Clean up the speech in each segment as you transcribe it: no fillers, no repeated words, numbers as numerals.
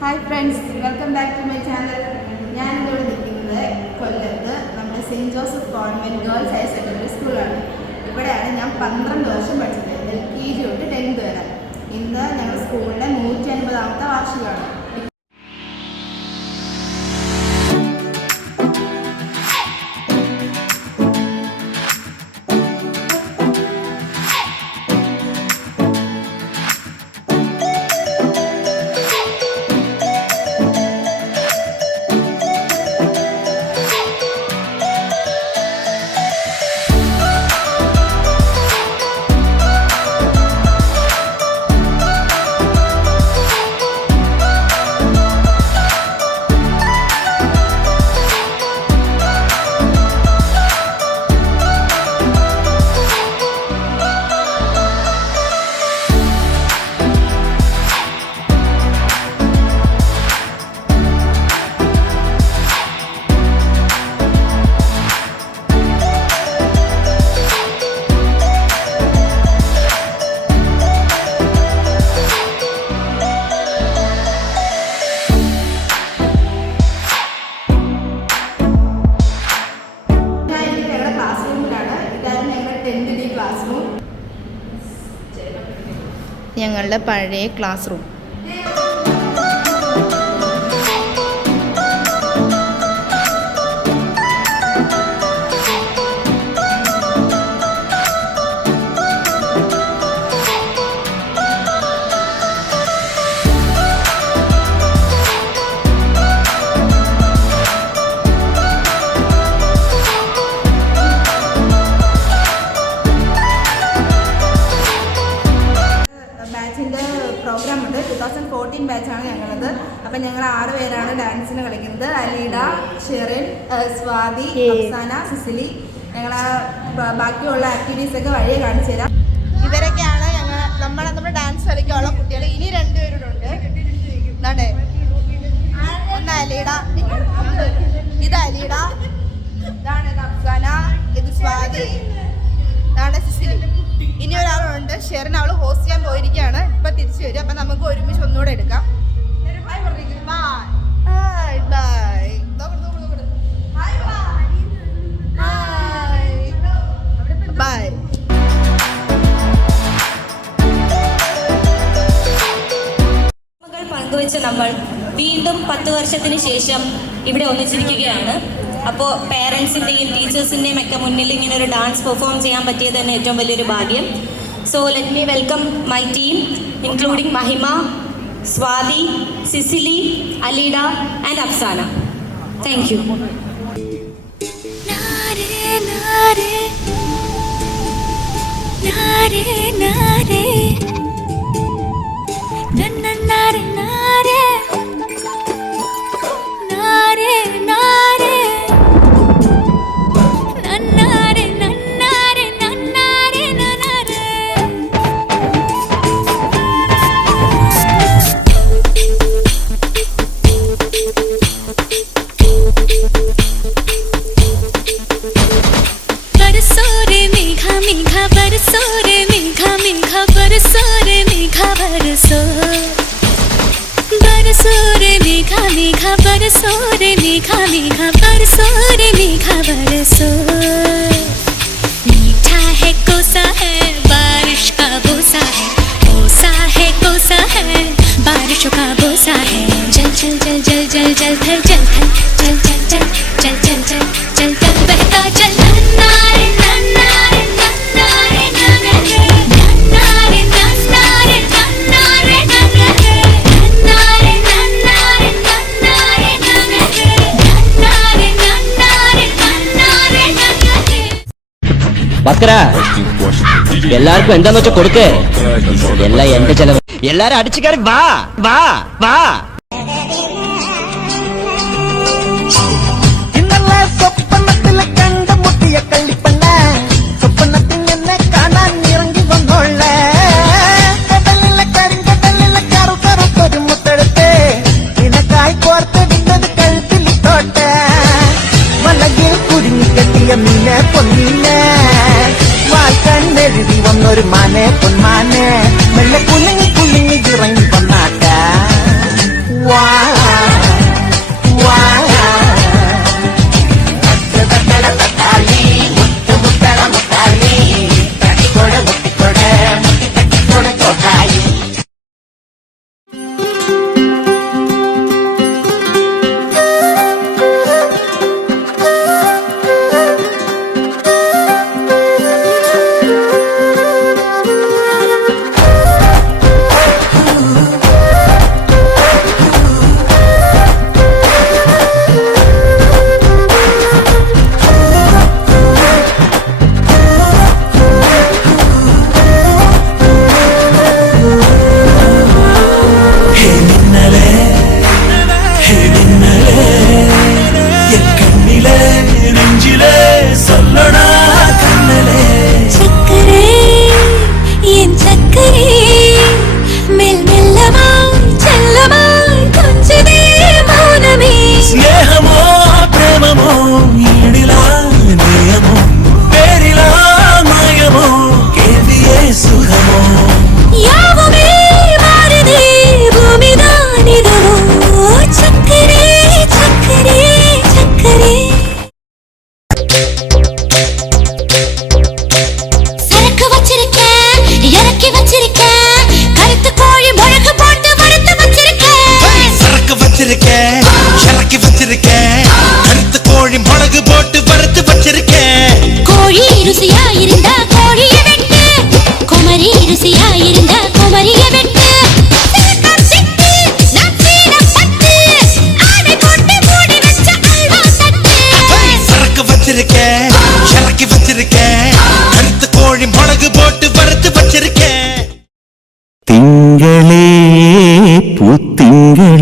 Hi friends, welcome back to my channel. ഞാനിവിടെ നിൽക്കുന്നത് കൊല്ലത്ത് നമ്മുടെ saint Joseph government girls higher secondary സ്കൂളാണ്. ഇവിടെയാണ് ഞാൻ 12 വർഷം പഠിച്ചത്, LKG തൊട്ട് 10th വരെ. ഇന്ന് ഞങ്ങളുടെ സ്കൂളിൻ്റെ 150ാമത്തെ വാർഷികമാണ്. ഞങ്ങളുടെ പഴയ ക്ലാസ് റൂം. പ്രോഗ്രാം ഉണ്ട്. 2014 ബാച്ചാണ് ഞങ്ങളത്. അപ്പം ഞങ്ങൾ 6 പേരാണ് ഡാൻസിന് കളിക്കുന്നത്. അലീഡ, ഷെറിൻ, സ്വാതി, അഫ്സാന, സിസിലി. ഞങ്ങൾ ബാക്കിയുള്ള ആക്ടിവിറ്റീസൊക്കെ വഴിയെ കാണിച്ചു തരാം. ഇവരൊക്കെയാണ് നമ്മുടെ ഡാൻസ് കളിക്കാനുള്ള കുട്ടികൾ. ഇനി 2 പേരുണ്ട്. എന്നാണ്ടേ, ഒന്ന് അലീഡ, ഇത് അലീഡ, ഇതാണ് അഫ്സാന, ഇത് സ്വാതി, ഇതാണ് സിസിലി. ഇനി ഒരാളുണ്ട് ഷെറിൻ, അവൾ ഹോസ്റ്റ് ചെയ്യാൻ പോയിരിക്കുകയാണ്. ഇപ്പം തിരിച്ചു വരും. അപ്പം നമുക്ക് ഒരുമിച്ച് ഒന്നുകൂടെ എടുക്കാം. ബൈ. പങ്കുവെച്ച് നമ്മൾ വീണ്ടും 10 വർഷത്തിന് ശേഷം ഇവിടെ ഒന്നിച്ചിരിക്കുകയാണ്. അപ്പോൾ പേരൻസിൻ്റെയും ടീച്ചേഴ്സിൻ്റെയും ഒക്കെ മുന്നിൽ ഇങ്ങനെ ഒരു ഡാൻസ് പെർഫോം ചെയ്യാൻ പറ്റിയത് തന്നെ ഏറ്റവും വലിയൊരു ഭാഗ്യം. So let me welcome my team, including Mahima, Swathi, Cecily, Alida and Afsana. Thank you. मीठा है कोसा है बारिश का बोसा है, कोसा है कोसा है बारिशों का बोसा है. जल जल जल जल जल जल थल जल थल जल जल जल जल जल जल जल जल बहता जल. नन्नारे नन्नारे नन्नारे नन्नारे नन्नारे नन्नारे नन्नारे नन्नारे नन्नारे नन्नारे नन्नारे नन्नारे नन्नारे नन्नारे. ബക്കരാ, എല്ലാവർക്കും എന്താന്ന് വെച്ചാൽ കൊടുക്കേ. എല്ലാം എന്റെ ചെലവ്. എല്ലാരും അടിച്ചു കയറി വാ വാ വാ. ഇന്നലെ സ്വപ്നത്തിലെ കണ്ടുമുട്ടിയ കള്ളിപ്പണ്ണ, സ്വപ്നത്തിൽ എന്നെ കാണാൻ ഇറങ്ങി വന്നോളെ. കടലിലെ കരിങ്കടലിലെ കറുകറുത്തൊരു മുത്തെടുത്ത് നിനക്കായി കോർത്തിടുന്നത് കഴുത്തിലിട്ടോട്ടെ. വലകിൽ കുരുങ്ങിക്കെട്ടിയ മീനെ പൊന്നീനെ, വാൽക്കണ്ണെഴുതി വന്നൊരു മാനെ പൊന്മാനെ, മെല്ലെ കുലുങ്ങി കുലുങ്ങി ഇറങ്ങി വന്നാട്ട.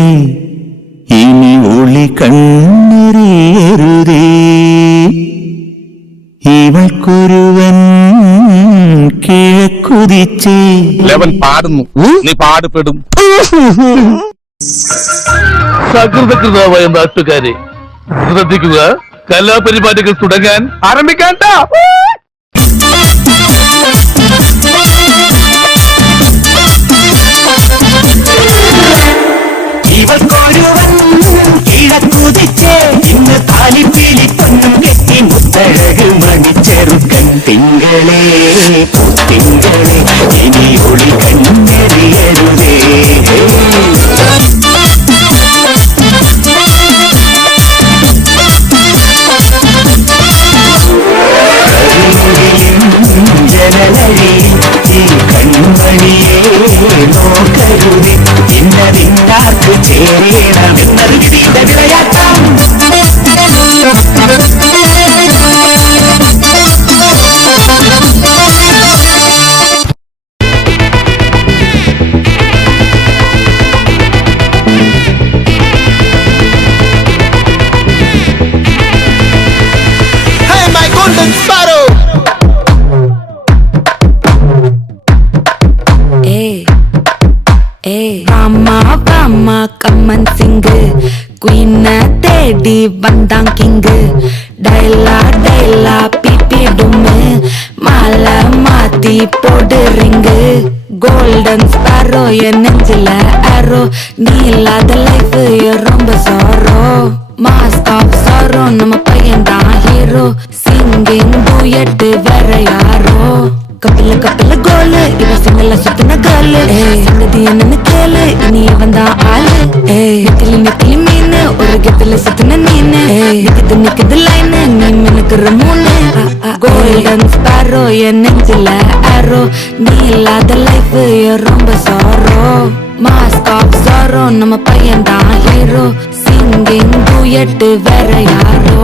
തിങ്കളെ ഇനി ഒളി കണ്ണെറിയരുതേ ഇവൾക്കൊരുവൻ കിഴക്കുതിച്ചേ ലെവൻ പാടുന്നു നീ പാടുപെടും സകൃതകൃതമായ നാട്ടുകാരെ ശ്രദ്ധിക്കുക കലാപരിപാടികൾ തുടങ്ങാൻ ആരംഭിക്കാൻ ഇവൾക്കൊരുവൻ കിഴക്കുതിച്ചേ ഇന്ന് താലിപ്പീലി പൊന്നും കെട്ടി മുത്തഴക് മണിച്ചെറുക്കൻ തിങ്കളെ തിങ്കളെ ഇനി ഒളി കണ്ണെറിയരുതേ ജനലഴി ഈ കൺമണിയെ നോക്കരുത് ഇന്നതിന്നാർക്ക് ചേരണമെന്നത് വിധിയുടെ വിളയാട്ടം Hey, my golden sparrow! വാമ കമ്മൻ സിംഗ് ക്വീനെ തേടി വന്താം കിങ് ഡൈല പിപ്പിടുമ് മാല മാറ്റി പോട് റിങ് ഗോൾഡൻ സ്പാരോ എൻ നെഞ്ചില ആരോ നീ இல்லாத லைஃப் ரொம்ப சோரோ மாஸ்க் ஆஃப் சோரோ நம்ம பையன் தான் ஹீரோ சிங்கிங் டூயட் வேற யாரோ கப்பில கப்பில கோலு இவ சிங்கல சுத்தின கேளு சங்கதி என்னன்னு கேளு இனி இவன் தான் ஆளு நெத்திலி நெத்திலி மீனு ஒரு கெத்துல சுத்தின நீனு நிக்குது லைனு நீ மினுக்குற மூணு கோல்டன் ஸ்பாரோ என் நெஞ்சில ஆரோ நீ இல்லாத லைஃப் ரொம்ப சோரோ மாஸ்க் ஆஃப் சோரோ நம்ம பையன் தான் ஹீரோ சிங்கிங் டூயட் வேற யாரோ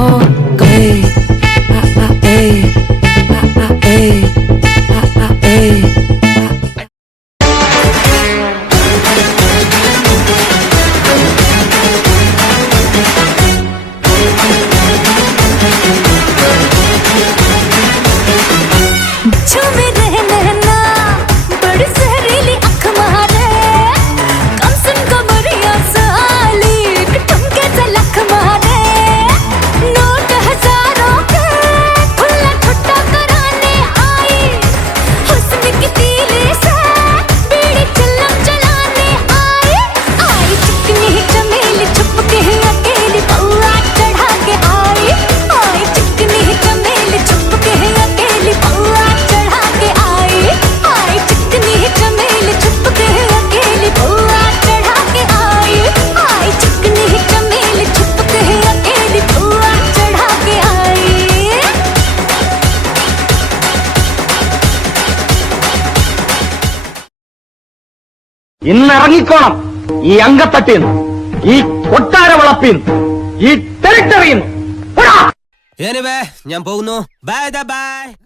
ഇന്നിറങ്ങിക്കോണം ഈ അങ്കത്തട്ടിന്ന് ഈ കൊട്ടാര വളപ്പിന്ന് ഈ ടെറിട്ടറിന്ന് ഞാൻ പോകുന്നു ബൈ ബൈ